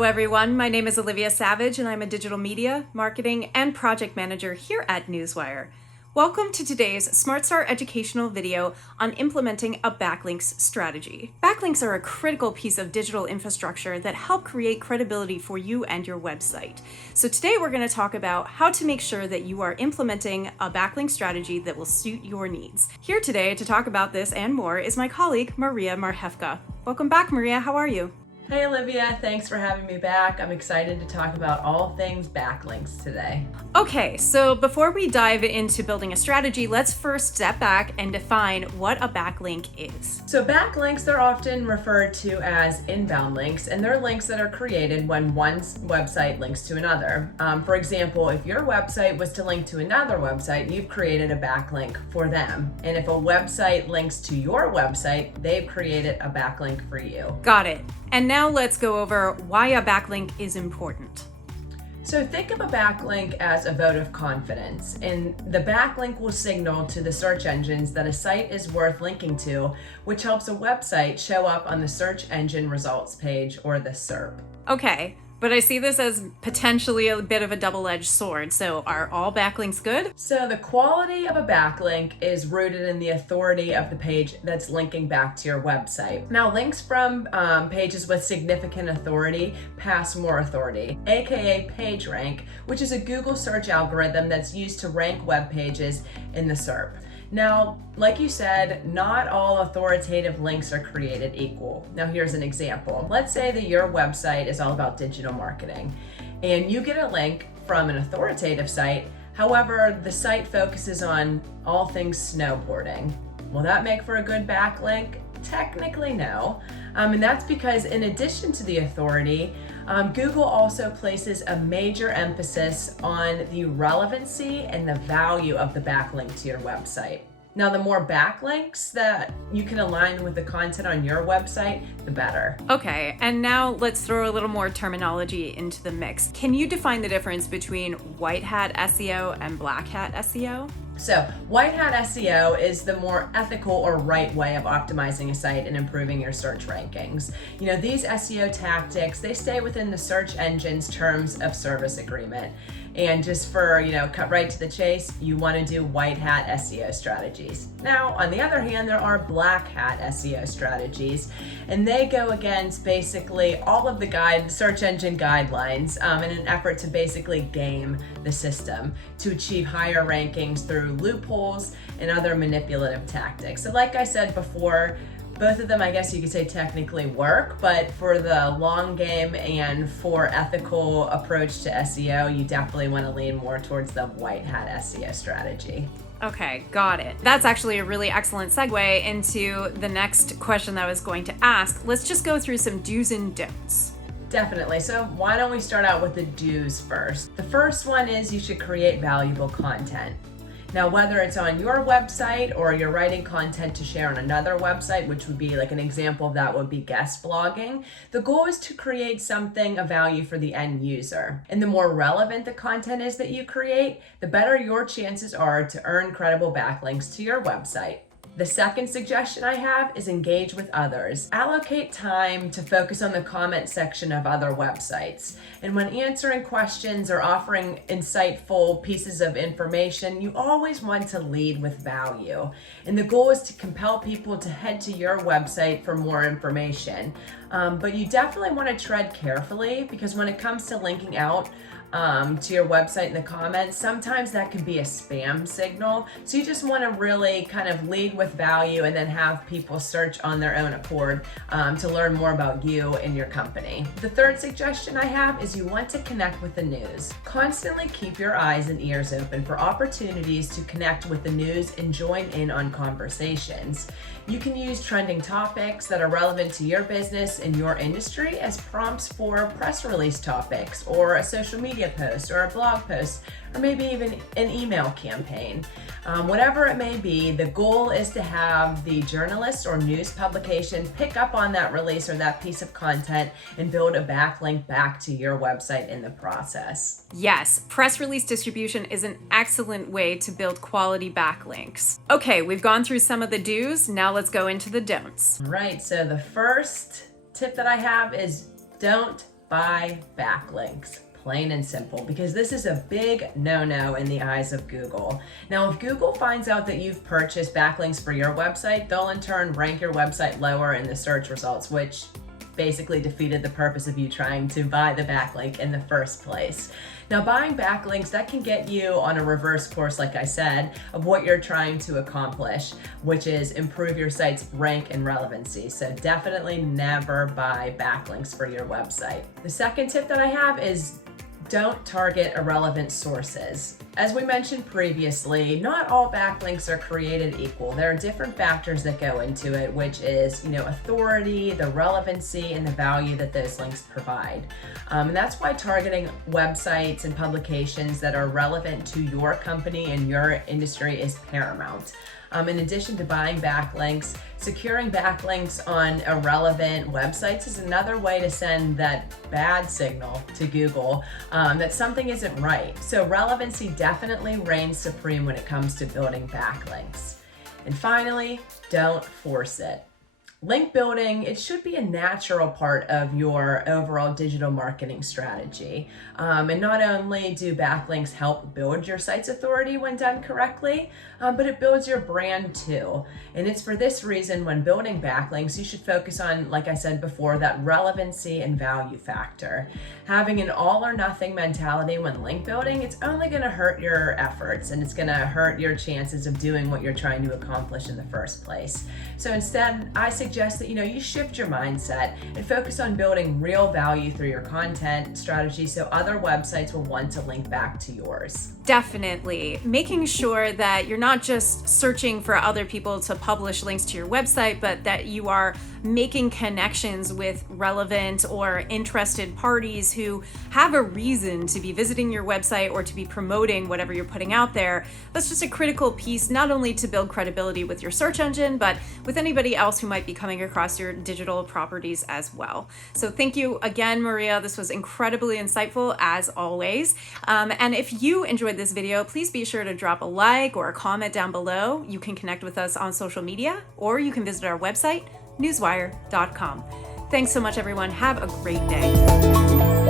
Hello everyone, my name is Olivia Savage and I'm a digital media, marketing, and project manager here at Newswire. Welcome to today's Smart Start educational video on implementing a backlinks strategy. Backlinks are a critical piece of digital infrastructure that help create credibility for you and your website. So today we're going to talk about how to make sure that you are implementing a backlink strategy that will suit your needs. Here today to talk about this and more is my colleague, Maria Marhefka. Welcome back, Maria. How are you? Hey Olivia, thanks for having me back. I'm excited to talk about all things backlinks today. Okay, so before we dive into building a strategy, let's first step back and define what a backlink is. So backlinks, they're often referred to as inbound links, and they're links that are created when one website links to another. For example, if your website was to link to another website, you've created a backlink for them. And if a website links to your website, they've created a backlink for you. Got it. And now let's go over why a backlink is important. So think of a backlink as a vote of confidence, and the backlink will signal to the search engines that a site is worth linking to, which helps a website show up on the search engine results page, or the SERP. Okay, but I see this as potentially a bit of a double-edged sword. So are all backlinks good? So the quality of a backlink is rooted in the authority of the page that's linking back to your website. Now, links from pages with significant authority pass more authority, aka PageRank, which is a Google search algorithm that's used to rank web pages in the SERP. Now, like you said, not all authoritative links are created equal. Now, here's an example. Let's say that your website is all about digital marketing, and you get a link from an authoritative site. However, the site focuses on all things snowboarding. Will that make for a good backlink? Technically, no. And that's because in addition to the authority, Google also places a major emphasis on the relevancy and the value of the backlink to your website. Now, the more backlinks that you can align with the content on your website, the better. Okay, and now let's throw a little more terminology into the mix. Can you define the difference between white hat SEO and black hat SEO? So, white hat SEO is the more ethical or right way of optimizing a site and improving your search rankings. You know, these SEO tactics, they stay within the search engine's terms of service agreement. And just for, cut right to the chase, you want to do white hat SEO strategies. Now, on the other hand, there are black hat SEO strategies, and they go against basically all of the search engine guidelines in an effort to basically game the system to achieve higher rankings through loopholes and other manipulative tactics. So like I said before, both of them, I guess you could say, technically work, but for the long game and for ethical approach to SEO, you definitely want to lean more towards the white hat SEO strategy. Okay, got it. That's actually a really excellent segue into the next question that I was going to ask. Let's just go through some do's and don'ts. Definitely. So why don't we start out with the do's first? The first one is you should create valuable content. Now, whether it's on your website or you're writing content to share on another website, which would be like an example of that would be guest blogging, the goal is to create something of value for the end user. And the more relevant the content is that you create, the better your chances are to earn credible backlinks to your website. The second suggestion I have is engage with others. Allocate time to focus on the comment section of other websites. And when answering questions or offering insightful pieces of information, you always want to lead with value. And the goal is to compel people to head to your website for more information. But you definitely want to tread carefully, because when it comes to linking out to your website in the comments, sometimes that can be a spam signal. So you just want to really kind of lead with value and then have people search on their own accord to learn more about you and your company. The third suggestion I have is you want to connect with the news. Constantly keep your eyes and ears open for opportunities to connect with the news and join in on conversations. You can use trending topics that are relevant to your business and your industry as prompts for press release topics, or a social media post, or a blog post, or maybe even an email campaign. Whatever it may be, the goal is to have the journalist or news publication pick up on that release or that piece of content and build a backlink back to your website in the process. Yes, press release distribution is an excellent way to build quality backlinks. Okay, we've gone through some of the do's. Now let's go into the don'ts. Right, so the first tip that I have is don't buy backlinks. Plain and simple, because this is a big no-no in the eyes of Google. Now, if Google finds out that you've purchased backlinks for your website, they'll in turn rank your website lower in the search results, which basically defeated the purpose of you trying to buy the backlink in the first place. Now, buying backlinks, that can get you on a reverse course, like I said, of what you're trying to accomplish, which is improve your site's rank and relevancy. So definitely never buy backlinks for your website. The second tip that I have is don't target irrelevant sources. As we mentioned previously, not all backlinks are created equal. There are different factors that go into it, which is, authority, the relevancy, and the value that those links provide. And that's why targeting websites and publications that are relevant to your company and your industry is paramount. In addition to buying backlinks, securing backlinks on irrelevant websites is another way to send that bad signal to Google that something isn't right. So relevancy definitely reigns supreme when it comes to building backlinks. And finally, don't force it. Link building, it should be a natural part of your overall digital marketing strategy. And not only do backlinks help build your site's authority when done correctly, but it builds your brand too. And it's for this reason, when building backlinks, you should focus on, like I said before, that relevancy and value factor. Having an all or nothing mentality when link building, it's only going to hurt your efforts, and it's going to hurt your chances of doing what you're trying to accomplish in the first place. So instead, I suggest that you shift your mindset and focus on building real value through your content strategy so other websites will want to link back to yours. Definitely. Making sure that you're not just searching for other people to publish links to your website, but that you are making connections with relevant or interested parties who have a reason to be visiting your website or to be promoting whatever you're putting out there. That's just a critical piece, not only to build credibility with your search engine, but with anybody else who might be coming across your digital properties as well. So thank you again, Maria. This was incredibly insightful as always. And if you enjoyed this video, please be sure to drop a like or a comment down below. You can connect with us on social media, or you can visit our website, newswire.com. Thanks so much, everyone. Have a great day.